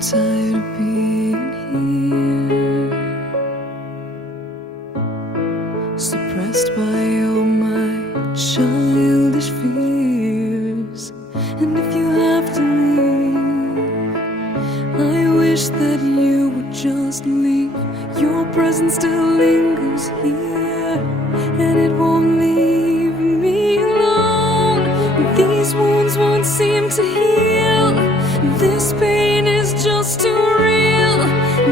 tired of being here, suppressed by all my childish fears. And if you have to leave, I wish that you would just leave. Your presence still lingers here, and it won't leave me alone. These wounds won't seem to heal. This pain is just too real.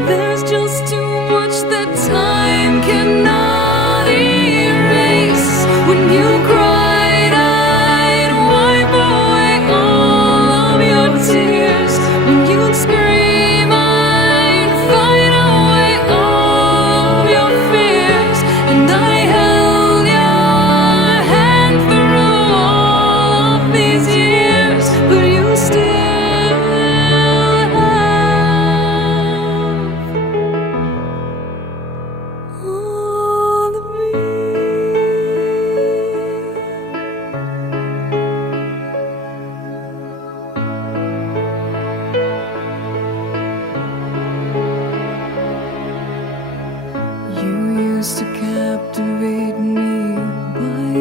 There's just too much that time cannot erase. When you cried, I'd wipe away all of your tears. When you'd scream, I'd fight away all of your fears. And I held your hand through all of these years, but you still all of me. You used to captivate me by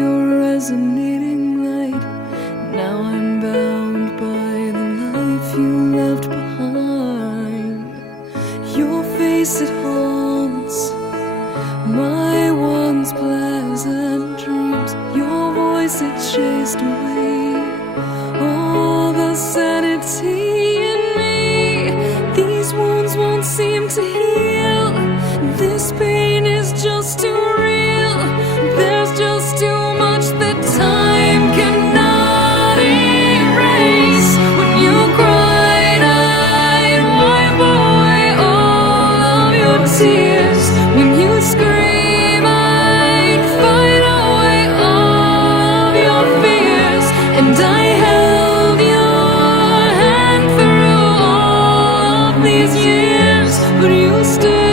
your resonating light. Now I'm bound by the life you left behind. Your face, it haunts my once pleasant dreams. Your voice, it chased away all the sanity in me. These wounds won't seem to heal. This pain is just too real. There's just too much that time cannot erase. When you cried, I'd wipe away all of your tears. When you scream, I'd fight away all of your fears. And I held your hand through all of these years, but you still